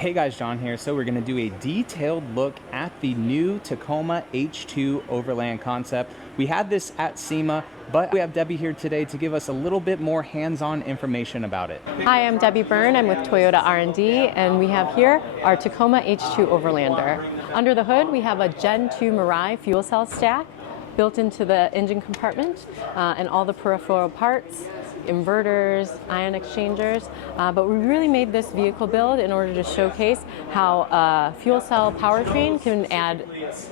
Hey guys, John here. So we're going to do a detailed look at the new Tacoma H2 Overland Concept. We had this at SEMA, but we have Debbie here today to give us a little bit more hands-on information about it. Hi, I'm Debbie Byrne. I'm with Toyota R&D, and we have here our Tacoma H2 Overlander. Under the hood, we have a Gen 2 Mirai fuel cell stack built into the engine compartment and all the peripheral parts, inverters, ion exchangers, but we really made this vehicle build in order to showcase how a fuel cell powertrain can add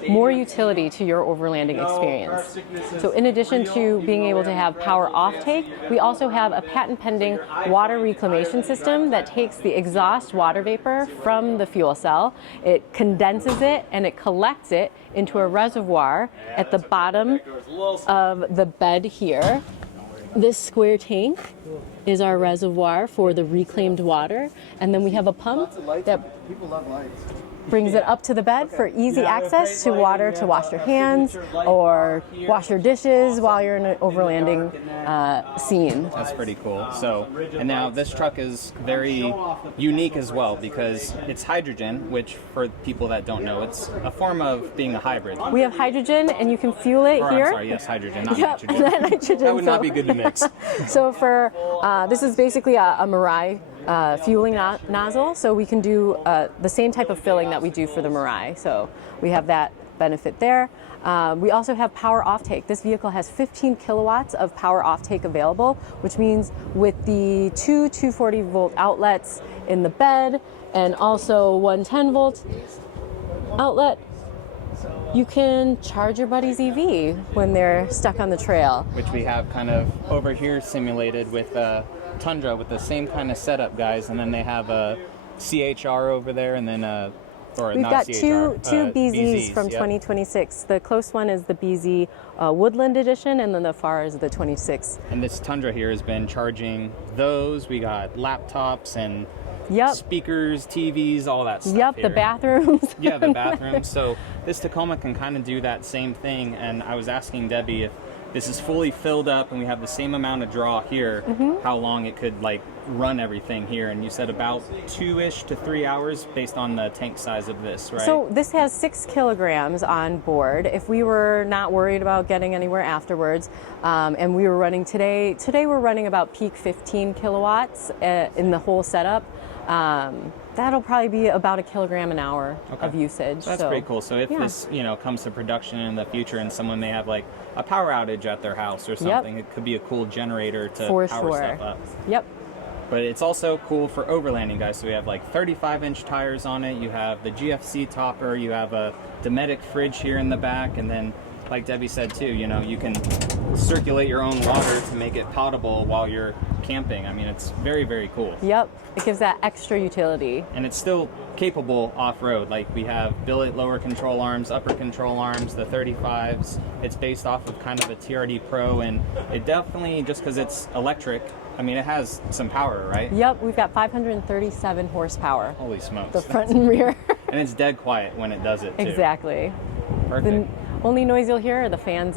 more utility to your overlanding experience. So in addition to being able to have power offtake, we also have a patent pending water reclamation system that takes the exhaust water vapor from the fuel cell, it condenses it and it collects it into a reservoir at the bottom of the bed here. This square tank is our reservoir for the reclaimed water, and then we have a pump that brings it up to the bed for easy access to water to wash your hands or wash your dishes while you're in an overlanding scene. That's pretty cool. So, and now this truck is very unique as well because it's hydrogen, which for people that don't know, it's a form of being a hybrid. We have hydrogen and you can fuel it or, here. I'm sorry, yes, hydrogen, not yep, nitrogen. nitrogen. That would not be good to mix. So for, this is basically a Mirai fueling nozzle, so we can do the same type of filling that we do for the Mirai. So we have that benefit there. We also have power offtake. This vehicle has 15 kilowatts of power offtake available, which means with the two 240 volt outlets in the bed and also one 10 volt outlet, you can charge your buddy's EV when they're stuck on the trail. Which we have kind of over here simulated with Tundra with the same kind of setup, guys, and then they have a CHR over there, and then we've got two BZs from 2026. The close one is the BZ Woodland Edition, and then the far is the 26. And this Tundra here has been charging those. We got laptops and speakers, TVs, all that stuff. Yep, here. The bathrooms. Yeah, the bathrooms. So this Tacoma can kind of do that same thing. And I was asking Debbie if this is fully filled up and we have the same amount of draw here, how long it could like run everything here. And you said about 2-ish to 3 hours based on the tank size of this, right? So this has 6 kilograms on board. If we were not worried about getting anywhere afterwards, and we were running today we're running about peak 15 kilowatts in the whole setup. That'll probably be about 1 kilogram an hour of usage. That's pretty cool. So if this, comes to production in the future and someone may have like a power outage at their house or something, it could be a cool generator to power stuff up. Yep. But it's also cool for overlanding, guys. So we have like 35-inch tires on it. You have the GFC topper. You have a Dometic fridge here in the back. And then, like Debbie said too, you can circulate your own water to make it potable while you're camping. I mean, it's very, very cool. Yep, it gives that extra utility. And it's still capable off-road. Like we have billet lower control arms, upper control arms, the 35s. It's based off of kind of a TRD Pro, and it definitely, just because it's electric, I mean, it has some power, right? Yep, we've got 537 horsepower. Holy smokes. The front and rear. And it's dead quiet when it does it too. Exactly. Perfect. The only noise you'll hear are the fans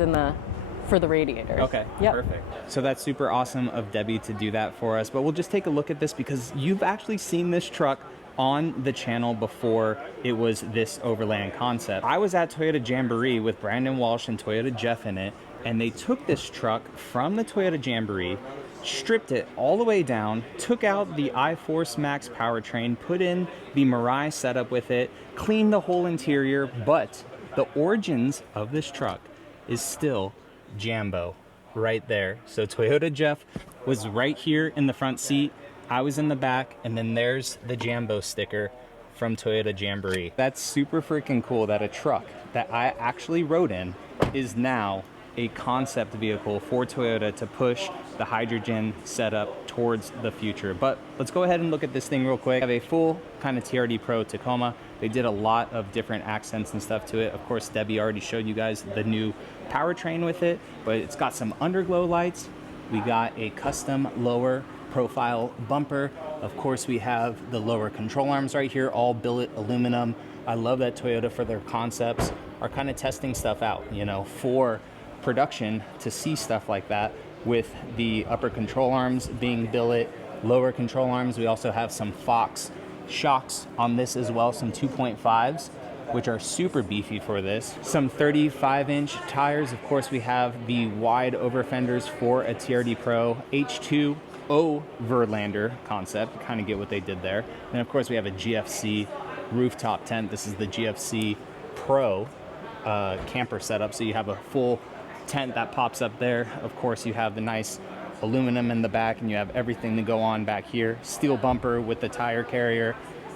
for the radiators. Okay, perfect. So that's super awesome of Debbie to do that for us, but we'll just take a look at this because you've actually seen this truck on the channel before it was this Overland Concept. I was at Toyota Jamboree with Brandon Walsh and Toyota Jeff in it, and they took this truck from the Toyota Jamboree, stripped it all the way down, took out the iForce Max powertrain, put in the Mirai setup with it, cleaned the whole interior, but the origins of this truck is still Jambo right there. So Toyota Jeff was right here in the front seat, I was in the back, and then there's the Jambo sticker from Toyota Jamboree. That's super freaking cool that a truck that I actually rode in is now a concept vehicle for Toyota to push the hydrogen setup towards the future. But let's go ahead and look at this thing real quick. I have a full kind of TRD Pro Tacoma. They did a lot of different accents and stuff to it. Of course, Debbie already showed you guys the new powertrain with it, but it's got some underglow lights. We got a custom lower profile bumper. Of course, we have the lower control arms right here, all billet aluminum. I love that Toyota for their concepts are kind of testing stuff out, for production to see stuff like that with the upper control arms being billet, lower control arms. We also have some Fox shocks on this as well, some 2.5s, which are super beefy for this. Some 35-inch tires. Of course, we have the wide over fenders for a TRD Pro H2 Overlander concept. Kind of get what they did there. And of course, we have a GFC rooftop tent. This is the GFC Pro camper setup. So you have a full tent that pops up there. Of course, you have the nice aluminum in the back, and you have everything to go on back here. Steel bumper with the tire carrier.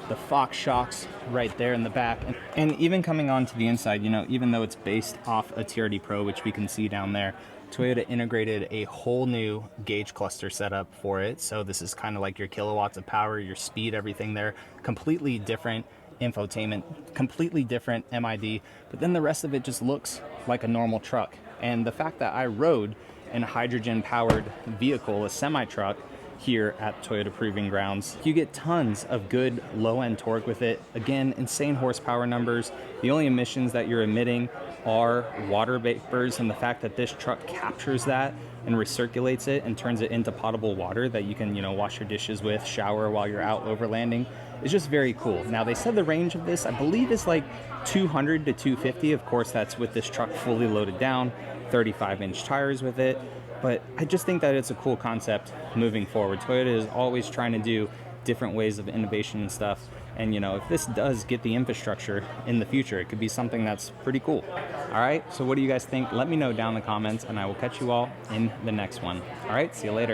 The Fox shocks right there in the back. And even coming onto the inside, you know, even though it's based off a TRD Pro, which we can see down there, Toyota integrated a whole new gauge cluster setup for it. So this is kind of like your kilowatts of power, your speed, everything there. Completely different infotainment, completely different MID, but then the rest of it just looks like a normal truck. And the fact that I rode in a hydrogen-powered vehicle, a semi-truck, here at Toyota Proving Grounds, you get tons of good low-end torque with it. Again, insane horsepower numbers. The only emissions that you're emitting are water vapors, and the fact that this truck captures that and recirculates it and turns it into potable water that you can, you know, wash your dishes with, shower while you're out overlanding, is just very cool. Now, they said the range of this, I believe, is like 200 to 250. Of course, that's with this truck fully loaded down, 35-inch tires with it. But I just think that it's a cool concept moving forward. Toyota is always trying to do different ways of innovation and stuff. And, you know, if this does get the infrastructure in the future, it could be something that's pretty cool. All right, so what do you guys think? Let me know down in the comments, and I will catch you all in the next one. All right, see you later.